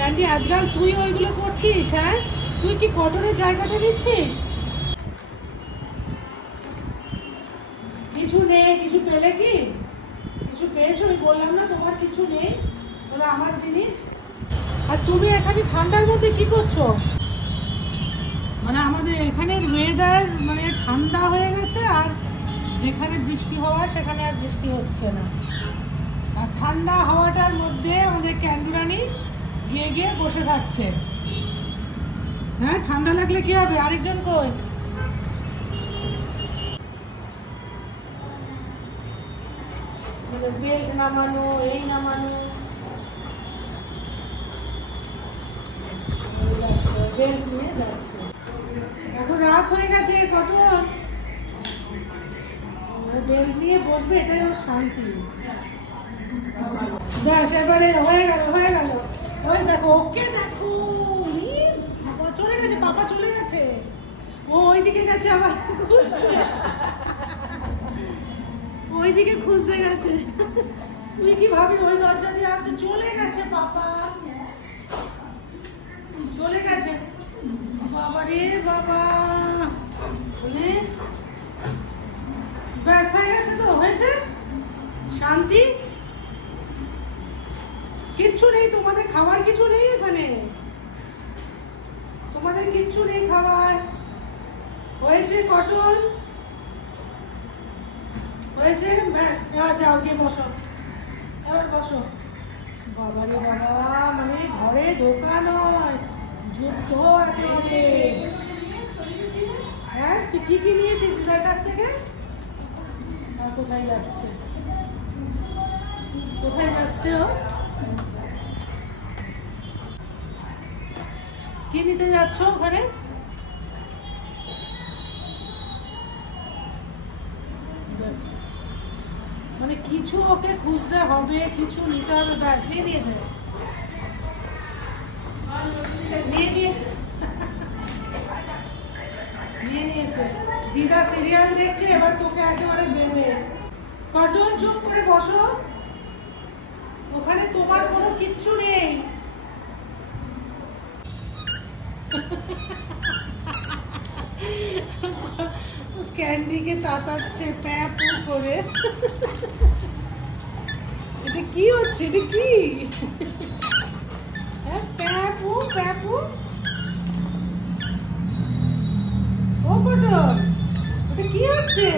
Candy আজকাল তুই ওইগুলো করছিস? হ্যাঁ, তুই কি কটনের জায়গাটা নিচ্ছিস? কিছু নেই, কিছু পেলে কি? কিছু পেয়েছো? আমি বললাম না তোমার কিছু নেই, ওরা আমার জিনিস। আর তুমি এখানে ঠান্ডার মধ্যে কি করছো? মানে আমাদের এখানের ওয়েদার মানে ঠান্ডা হয়ে গেছে, আর যেখানে বৃষ্টি হওয়া সেখানে আর বৃষ্টি হচ্ছে না। আর ঠান্ডা হাওয়াটার মধ্যে আমাদের ক্যান্ডি রানী গিয়ে গিয়ে বসে থাকছে। হ্যাঁ, ঠান্ডা লাগলে কি হবে? আরেকজন কই? বেল্ট নামানো, এই নামানো, বেল্ট নিয়ে যাচ্ছে। এখন রাত হয়ে গেছে, কটন বেল্ট নিয়ে বসবে, এটাই ওর শান্তি। ব্যাস, এবারে হয়ে গেল, হয়ে গেল। ওই দেখো, ওকে দেখো, চলে গেছে, পাপা চলে গেছে। ও ওইদিকে গেছে, আবার ওইদিকে খুঁজতে গেছে। তুই কি ভাবি ওই দরজা দিয়ে আসছে? চলে গেছে পাপা, চলে গেছে। বাবা রে বাবা, ব্যাস হয়ে গেছে তো, হয়েছে শান্তি। কিচ্ছু নেই তোমাদের, খাবার কিছু নেই এখানে, তোমাদের কিচ্ছু নেই খাবার। হয়েছে কটন, হয়েছে, ব্যাস এবার যাও গিয়ে বসো, এবার বসো। বাবা রে বাবা, মানে ঘরে ঢোকা নয়, যুদ্ধ একেবারে। হ্যাঁ, তুই কি কি নিয়েছিস দিদার কাছ থেকে? আর কোথায় যাচ্ছে, কোথায় যাচ্ছে ও? কি নিতে যাচ্ছ ওখানে? মানে কিছু ওকে খুঁজতে হবে, কিছু নিতে হবে, ব্যাস নিয়ে নিয়েছে, নিয়ে নিয়েছে, নিয়ে নিয়েছে। দিদা সিরিয়াল দেখছে, এবার তোকে একেবারে দেবে। কটন চুপ করে বসো, ওখানে তোমার কোনো কিচ্ছু নেই। ক্যান্ডিকে তাতাচ্ছে প্যাপ করে। এটা কি হচ্ছে? এটা কি? প্যাপু প্যাপু, ও কটন, এটা কি হচ্ছে?